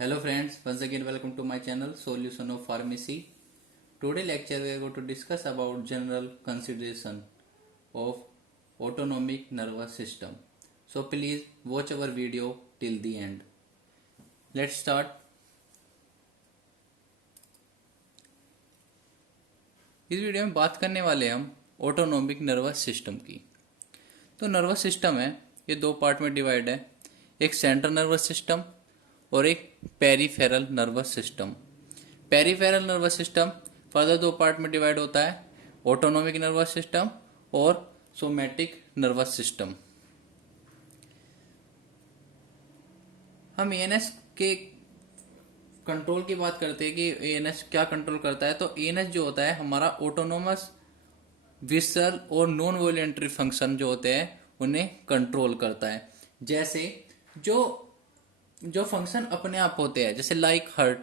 Hello friends, once again welcome to my channel Solution of Pharmacy. Today lecture we are going to discuss about general consideration of autonomic nervous system. So please watch our video till the end. Let's start. इस video में बात करने वाले हम autonomic nervous system की। तो nervous system है, ये दो पार्ट में डिवाइड है, एक सेंट्रल नर्वस सिस्टम और एक peripheral nervous system. Peripheral nervous system further दो पार्ट में डिवाइड होता है, ऑटोनोमिक नर्वस सिस्टम और सोमैटिक नर्वस सिस्टम। हम एएनएस के कंट्रोल की बात करते हैं कि एएनएस क्या कंट्रोल करता है। तो एएनएस जो होता है हमारा ऑटोनोमस विसरल और नॉन वॉलेंटरी फंक्शन जो होते हैं उन्हें कंट्रोल करता है। जैसे जो फंक्शन अपने आप होते हैं, जैसे लाइक हार्ट,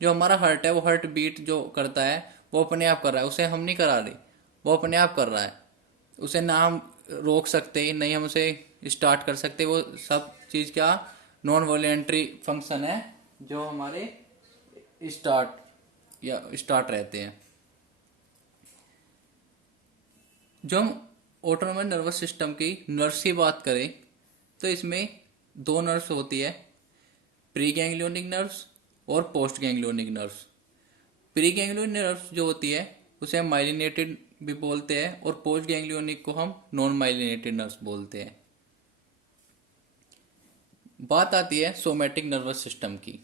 जो हमारा हार्ट है वो हार्ट बीट जो करता है वो अपने आप कर रहा है, उसे हम नहीं करा रहे, वो अपने आप कर रहा है। उसे ना हम रोक सकते नहीं हम उसे स्टार्ट कर सकते, वो सब चीज क्या नॉन वॉलेंटरी फंक्शन है जो हमारे स्टार्ट रहते हैं। जो हम ऑटोनोमस नर्वस सिस्टम की नर्व्स की बात करें तो इसमें दो नर्व्स होती है, प्री गैंग्लियोनिक नर्व्स और post ganglionic nerves. Pre ganglionic nerves जो होती है उसे हम माइलिनेटेड भी बोलते हैं और पोस्ट गैंग्लियोनिक को हम नॉन माइलिनेटेड नर्व्स बोलते हैं। बात आती है सोमैटिक नर्वस सिस्टम की।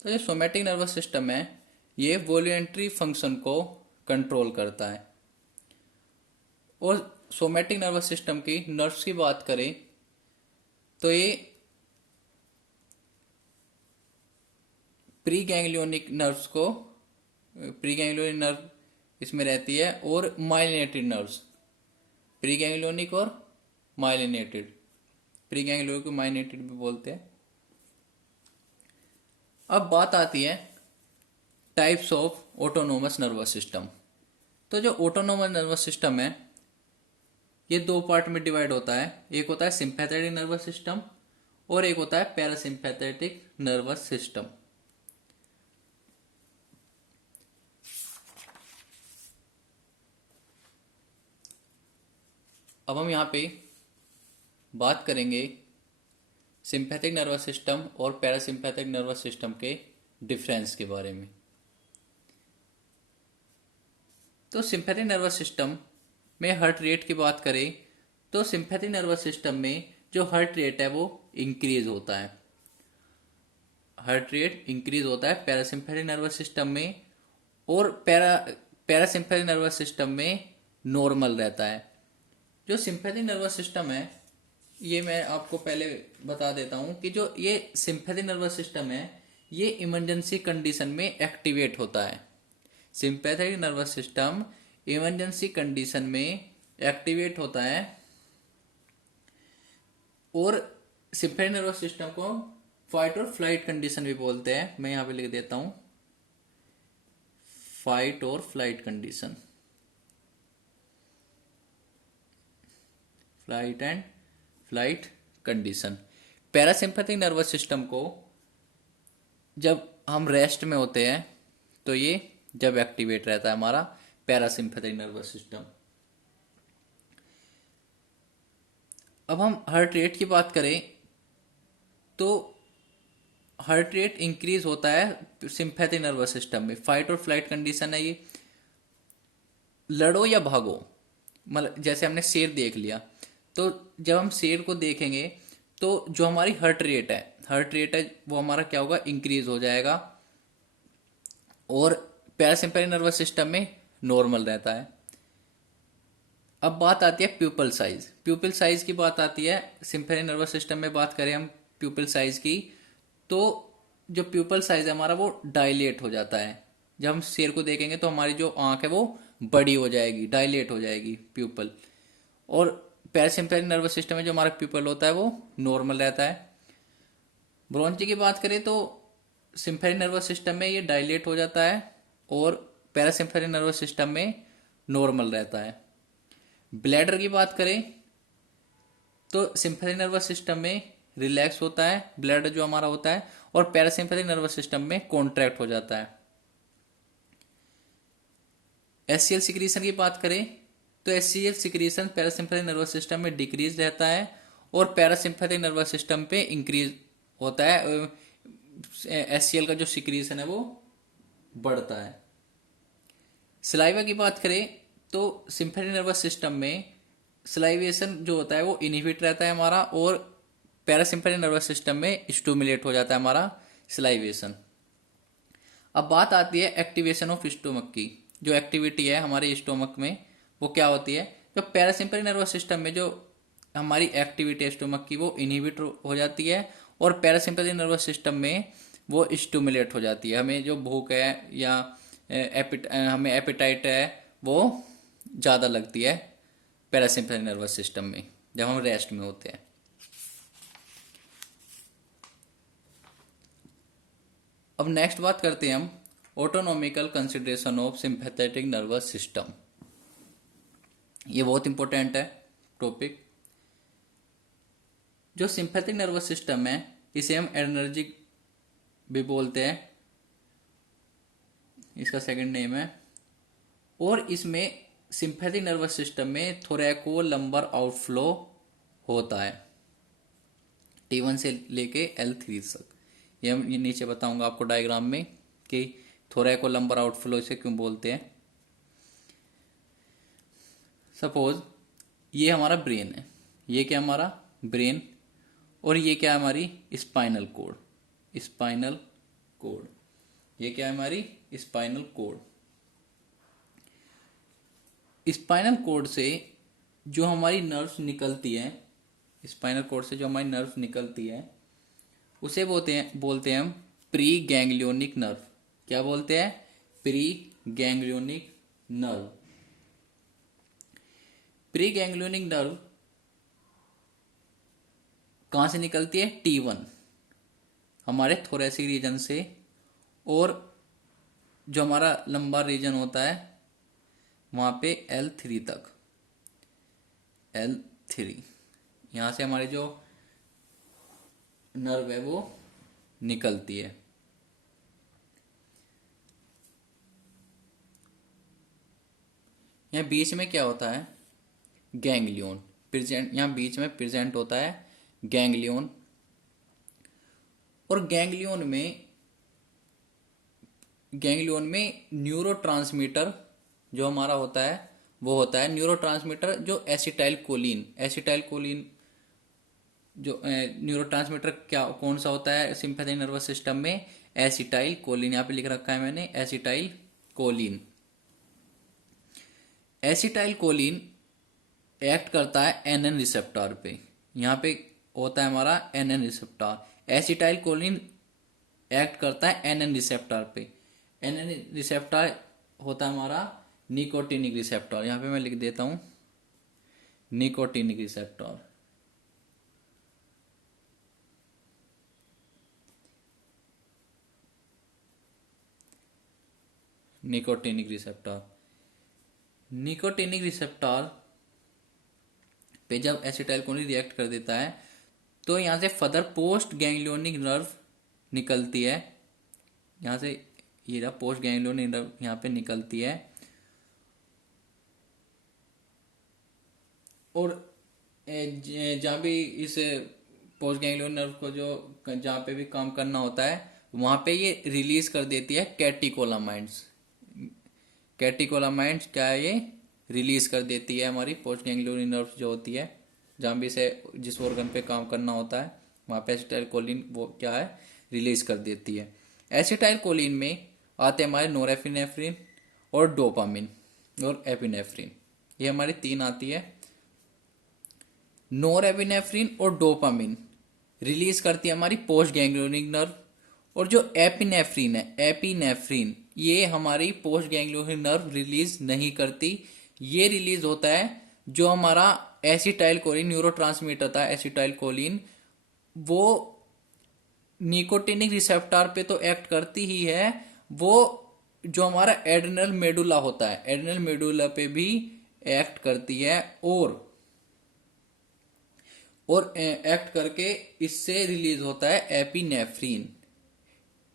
तो जो सोमैटिक नर्वस सिस्टम है ये वॉल्यूंटरी फंक्शन को कंट्रोल करता है। और सोमैटिक नर्वस सिस्टम की नर्व्स की बात करें तो ये प्री गैंग्लियोनिक नर्व्स को, प्री गैंग्लियोनिक नर्व इसमें रहती है और माइलिनेटेड नर्व्स, प्री गैंग्लियोनिक और माइलिनेटेड, प्री गैंग्लियोनिक को माइलिनेटेड भी बोलते हैं। अब बात आती है types of autonomous nervous system. तो जो ऑटोनोमस नर्वस सिस्टम है ये दो पार्ट में डिवाइड होता है, एक होता है सिंपैथेटिक नर्वस सिस्टम और एक होता है पैरासिम्पैथेटिक नर्वस सिस्टम। अब हम यहाँ पे बात करेंगे सिंपैथिक नर्वस सिस्टम और पैरासिम्पैथिक नर्वस सिस्टम के डिफरेंस के बारे में। तो सिंपैथिक नर्वस सिस्टम में हार्ट रेट की बात करें तो सिंपैथिक नर्वस सिस्टम में जो हार्ट रेट है वो इंक्रीज होता है, हार्ट रेट इंक्रीज होता है पैरासिम्पैथिक नर्वस सिस्टम में, और पैरासिम्पैथिक नर्वस सिस्टम में नॉर्मल रहता है। जो सिंपैथिक नर्वस सिस्टम है ये मैं आपको पहले बता देता हूं कि जो ये सिंपैथिक नर्वस सिस्टम है ये इमरजेंसी कंडीशन में एक्टिवेट होता है। Sympathetic nervous system emergency condition में एक्टिवेट होता है और सिंपैथिक नर्वस सिस्टम को फाइट और फ्लाइट कंडीशन भी बोलते हैं। मैं यहां पे लिख देता हूं फाइट और flight condition, flight and flight condition. Parasympathetic nervous system को जब हम रेस्ट में होते हैं तो ये जब एक्टिवेट रहता है हमारा पैरासिम्पैथिक नर्वस सिस्टम। अब हम हार्ट रेट की बात करें तो हार्ट रेट इंक्रीज होता है सिंपैथिक नर्वस सिस्टम में, फाइट और फ्लाइट कंडीशन है ये, लड़ो या भागो। मतलब जैसे हमने शेर देख लिया तो जब हम शेर को देखेंगे तो जो हमारी हार्ट रेट है वो हमारा क्या होगा, इंक्रीज हो जाएगा और पैरासिम्पैथिक नर्वस सिस्टम में नॉर्मल रहता है। अब बात आती है प्यूपल साइज। प्यूपल साइज की बात आती है सिंपैथिक नर्वस सिस्टम में। बात करें हम प्यूपल साइज की तो जो प्यूपल साइज है हमारा वो डायलेट हो जाता है। जब हम शेर को देखेंगे तो हमारी जो आंख है वो बड़ी हो जाएगी, डायलेट हो जाएगी प्यूपल। और पैरासिम्पैथिक नर्वस सिस्टम में जो हमारा प्यूपल होता है वो नॉर्मल रहता है। ब्रोंची की बात करें तो सिंपैथिक नर्वस सिस्टम में ये डायलेट हो जाता है और पैरासिम्पैथिक नर्वस सिस्टम में नॉर्मल रहता है। ब्लैडर की बात करें तो सिंपैथिक नर्वस सिस्टम में रिलैक्स होता है, ब्लड जो हमारा होता है, और पैरासिम्पैथिक नर्वस सिस्टम में कॉन्ट्रैक्ट हो जाता है। एचसीएल सिक्रीशन की बात करें तो HCL secretion parasympathetic nervous system में डिक्रीज रहता है और पैरासिम्पैथिक नर्वस सिस्टम पे इंक्रीज होता है। एचसीएल का जो सिक्रीशन है वो बढ़ता है। सलाइवा की बात करें तो सिम्पैथिक नर्वस सिस्टम में सलाइवेशन जो होता है वो इनहिबिट रहता है हमारा, और पैरासिम्पैथिक नर्वस सिस्टम में स्टिमुलेट हो जाता है हमारा सलाइवेशन। अब बात आती है एक्टिवेशन ऑफ स्टोमक की। जो एक्टिविटी है हमारे स्टोमक में वो क्या होती है, जो पैरासिम्पैथिक नर्वस सिस्टम में जो हमारी एक्टिविटी है स्टोमक की वो इनहिबिट हो जाती है, और पैरासिम्पैथिक नर्वस सिस्टम में वो स्टिमुलेट हो जाती है। हमें जो भूख है या हमें एपिटाइट है वो ज़्यादा लगती है पैरासिम्पैथिक नर्वस सिस्टम में जब हम रेस्ट में होते हैं। अब नेक्स्ट बात करते हैं हम anatomical consideration of sympathetic nervous system. ये बहुत इंपॉर्टेंट है टॉपिक। जो सिंपैथिक नर्वस सिस्टम है इसे हम एडर्नर्जिक भी बोलते हैं, इसका सेकंड नेम है। और इसमें सिंपैथिक नर्वस सिस्टम में थोरैको लंबर आउटफ्लो होता है T1 से लेके L3 तक। ये नीचे बताऊंगा आपको डायग्राम में कि थोरैको लंबर आउटफ्लो इसे क्यों बोलते हैं। सपोज ये हमारा ब्रेन है, ये क्या हमारा ब्रेन, और ये क्या है हमारी स्पाइनल कोड। स्पाइनल कोड, ये क्या है हमारी स्पाइनल कोड। स्पाइनल कोड से जो हमारी नर्व्स निकलती है, स्पाइनल कोड से जो हमारी नर्व्स निकलती है उसे बोलते हैं हम प्री गैंग्लियोनिक नर्व। क्या बोलते हैं, pre ganglionic nerve. Pre ganglionic nerve कहां से निकलती है, T1 हमारे थोरेसिक रीजन से, और जो हमारा लंबा रीजन होता है वहां पे L3 तक। L3 यहां से हमारी जो नर्व है वो निकलती है। यहाँ बीच में क्या होता है, गैंग्लियन प्रेजेंट, यहाँ बीच में प्रेजेंट होता है गैंग्लियन। और गैंग्लियन में न्यूरोट्रांसमीटर जो हमारा होता है वो होता है न्यूरोट्रांसमीटर जो एसिटाइल कोलिन। जो न्यूरोट्रांसमीटर क्या कौन सा होता है सिंपैथिक नर्वस सिस्टम में, एसिटाइल कोलिन। यहाँ पे लिख रखा है मैंने acetyl choline. Acetyl choline act करता है एनएन रिसेप्टर पे। यहाँ पे होता है हमारा NN receptor. Acetylcholine act करता है एनएन रिसेप्टर पे। एनएन रिसेप्टर होता है हमारा निकोटिनिक रिसेप्टर। यहाँ पे मैं लिख देता हूं निकोटिनिक रिसेप्टर। निकोटिनिक रिसेप्टर पे जब एसिटाइल कोलिन रिएक्ट कर देता है तो यहां से फर्दर पोस्ट गैंग्लियोनिक नर्व निकलती है। यहां से ये रहा पोस्ट गैंग्लियोनिक नर्व यहाँ पे निकलती है, और जहाँ भी इस पोस्ट गैंग्लियोनिक नर्व को जो जहाँ पे भी काम करना होता है वहां पे ये रिलीज कर देती है कैटिकोलामाइड्स। कैटिकोलामाइड्स क्या है, ये रिलीज कर देती है हमारी पोस्ट गैंग्लियोनिक नर्व जो होती है। जहाँ भी इसे जिस ऑर्गन पे काम करना होता है वहां पे एसिटाइल कोलिन वो क्या है रिलीज कर देती है। एसिटाइल कोलिन में आते हैं हमारे नोरेफिनेफ्रिन और डोपामिन और एपिनेफ्रिन। ये हमारी तीन आती है। नोरेपिनेफ्रिन और डोपामिन रिलीज करती है हमारी पोस्ट गैंग्लियोनिक नर्व, और जो एपिनेफ्रिन ये हमारी पोस्ट गैंग्लियोनिक नर्व रिलीज नहीं करती। ये रिलीज होता है जो हमारा एसिटाइल कोलिन न्यूरोट्रांसमीटर था एसिटाइल कोलिन, वो निकोटिनिक रिसेप्टर पे तो एक्ट करती ही है, वो जो हमारा एड्रिनल मेडुला होता है एड्रिनल मेडुला पे भी एक्ट करती है, और और एक्ट करके इससे रिलीज होता है एपिनेफ्रीन।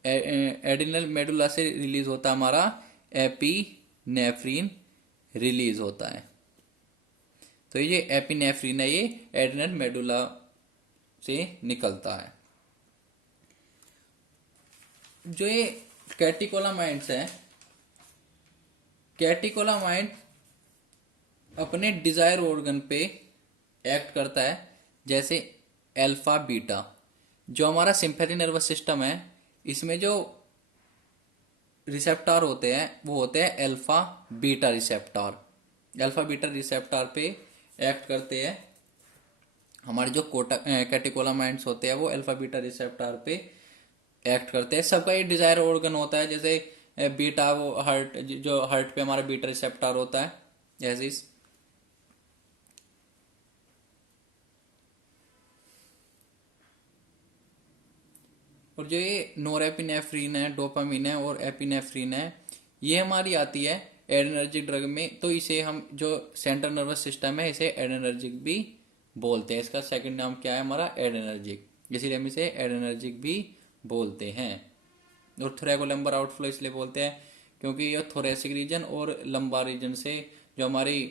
एड्रिनल मेडुला से रिलीज होता है हमारा एपिनेफ्रीन रिलीज होता है। तो ये एपिनेफ्रीन है, ये एड्रिनल मेडुला से निकलता है। जो ये कैटिकोलामाइड्स है, कैटिकोलामाइड अपने डिजायर ऑर्गन पे एक्ट करता है, जैसे अल्फा बीटा। जो हमारा सिंपैथेटिक नर्वस सिस्टम है, इसमें जो रिसेप्टर होते हैं वो होते हैं alpha beta receptor. Alpha beta receptor पे एक्ट करते हैं हमारे जो कैटिकोलामाइड्स होते हैं, वो अल्फा बीटा रिसेप्टर पे एक्ट करते हैं। सबका ये डिजायर ऑर्गन होता है, जैसे बीटा वो हार्ट, जो हार्ट पे हमारा बीटा रिसेप्टर होता है, जैसे और जो ये नोरेपिनेफ्रीन है, डोपामिन है और एपिनेफ्रीन है, ये हमारी आती है एडरेनर्जिक ड्रग में। तो इसे हम जो सेंट्रल नर्वस सिस्टम है, इसे एडरेनर्जिक भी बोलते हैं। इसका सेकंड नाम क्या है हमारा, एडरेनर्जिक, इसीलिए हम इसे एडरेनर्जिक भी बोलते हैं। और थोरैकोलम्बर आउटफ्लो इसलिए बोलते हैं क्योंकि यह थोरेसिक रीजन और लंबार रीजन से जो हमारी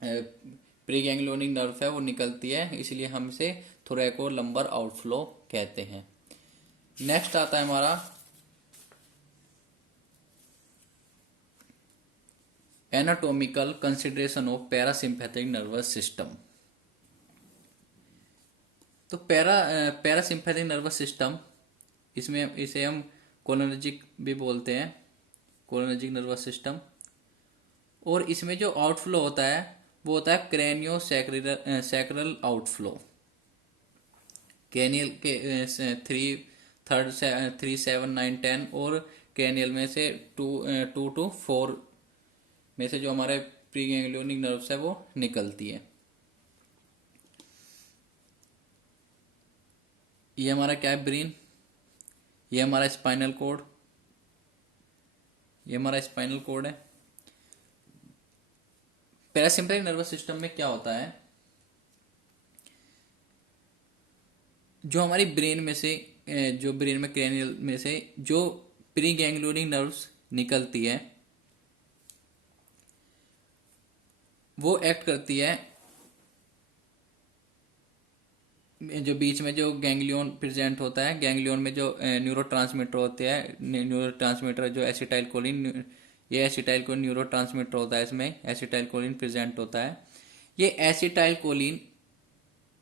प्रीगैंग्लियोनिक नर्व है वो निकलती है, इसलिए हम इसे थोरैकोलम्बर आउटफ्लो कहते हैं। नेक्स्ट आता है हमारा anatomical consideration of parasympathetic nervous system. तो पैरासिम्पैथिक नर्वस सिस्टम, इसमें इसे हम कोलिनर्जिक भी बोलते हैं, कोलिनर्जिक नर्वस सिस्टम। और इसमें जो आउटफ्लो होता है वो होता है क्रेनियो सैक्रल आउटफ्लो। क्रेनियल के 3, 7, 9, 10 और क्रेनियल में से 2 to 4 में से जो हमारे प्रीगैंग्लियोनिक नर्व्स है वो निकलती है। ये हमारा क्या है, ब्रेन। ये हमारा स्पाइनल कोड, ये हमारा स्पाइनल कोड है। पैरासिम्पैथिक नर्वस सिस्टम में क्या होता है, जो हमारी ब्रेन में से जो ब्रेन में क्रेनियल में से जो प्री गैंग्लियोनिक नर्व्स निकलती है वो एक्ट करती है, जो बीच में जो गैंग्लियन प्रेजेंट होता है, गैंग्लियन में जो न्यूरोट्रांसमीटर होते हैं, न्यूरोट्रांसमीटर जो एसिटाइलकोलिन, ये एसिटाइलकोलिन न्यूरोट्रांसमीटर होता है, इसमें एसिटाइलकोलिन प्रेजेंट होता है। ये एसिटाइलकोलिन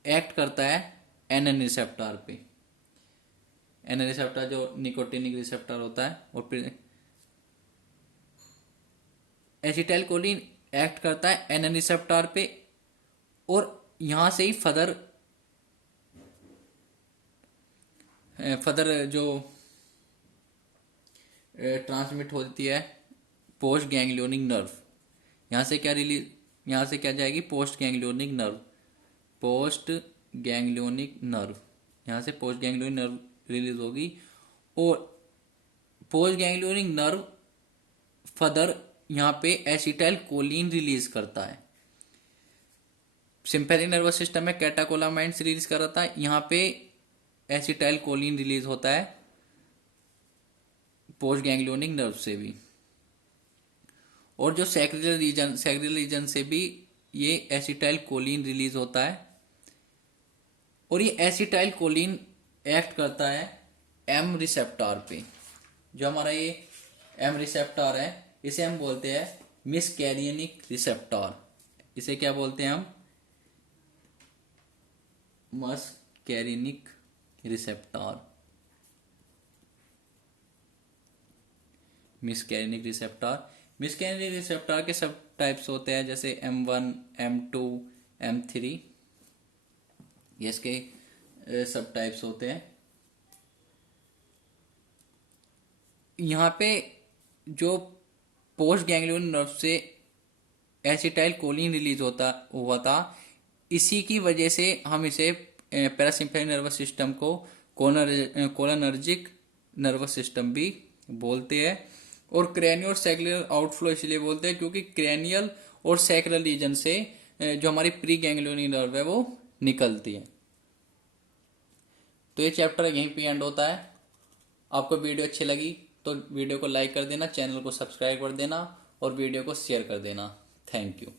एक्ट करता है एनएन रिसेप्टर पे। एनएन रिसेप्टर जो निकोटिनिक रिसेप्टर होता है, और एसिटाइलकोलिन एक्ट करता है एनएन रिसेप्टर पे, और यहां से ही फर्दर जो ट्रांसमिट होती है पोस्ट गैंग्लियोनिक नर्व। यहाँ से क्या जाएगी, post ganglionic nerve, post ganglionic nerve, यहाँ से पोस्ट गैंग्लियोनिक नर्व रिलीज होगी। और पोस्ट गैंग्लियोनिक नर्व फर्दर यहाँ पे एसिटाइल कोलिन रिलीज करता है। सिंपैथिक नर्वस सिस्टम में कैटाकोलामाइड्स रिलीज कर रहा था, यहाँ पे एसिटाइल कोलिन रिलीज होता है पोस्ट गैंग्लियोनिक नर्व से भी। और जो सैक्रियल रीजन से भी ये एसिटाइल कोलिन रिलीज होता है, और ये एसिटाइल कोलिन एक्ट करता है एम रिसेप्टर पे। जो हमारा ये एम रिसेप्टर है, इसे हम बोलते हैं मिसकैरियनिक रिसेप्टर। इसे क्या बोलते हैं हम, मस्कैरिनिक रिसेप्टर, मिसकैरिनिक रिसेप्टर। मिसकैरिनिक रिसेप्टर के सब टाइप्स होते हैं, जैसे M1, M2, M3, ये इसके सब टाइप्स होते हैं। यहाँ पे जो पोस्ट गैंग्लियन नर्व से एसिटाइल कोलिन रिलीज हुआ था, इसी की वजह से हम इसे पैरासिम्पैथिक नर्वस सिस्टम को कोलिनर्जिक नर्वस सिस्टम भी बोलते हैं। और क्रेनियल और सैक्रल आउटफ्लो इसलिए बोलते हैं क्योंकि क्रेनियल और सैक्रल रीजन से जो हमारी प्री गैंग्लियोनिक नर्व है वो निकलती है। तो ये चैप्टर यहीं पे एंड होता है। आपको वीडियो अच्छी लगी तो वीडियो को लाइक कर देना, चैनल को सब्सक्राइब कर देना और वीडियो को शेयर कर देना। Thank you.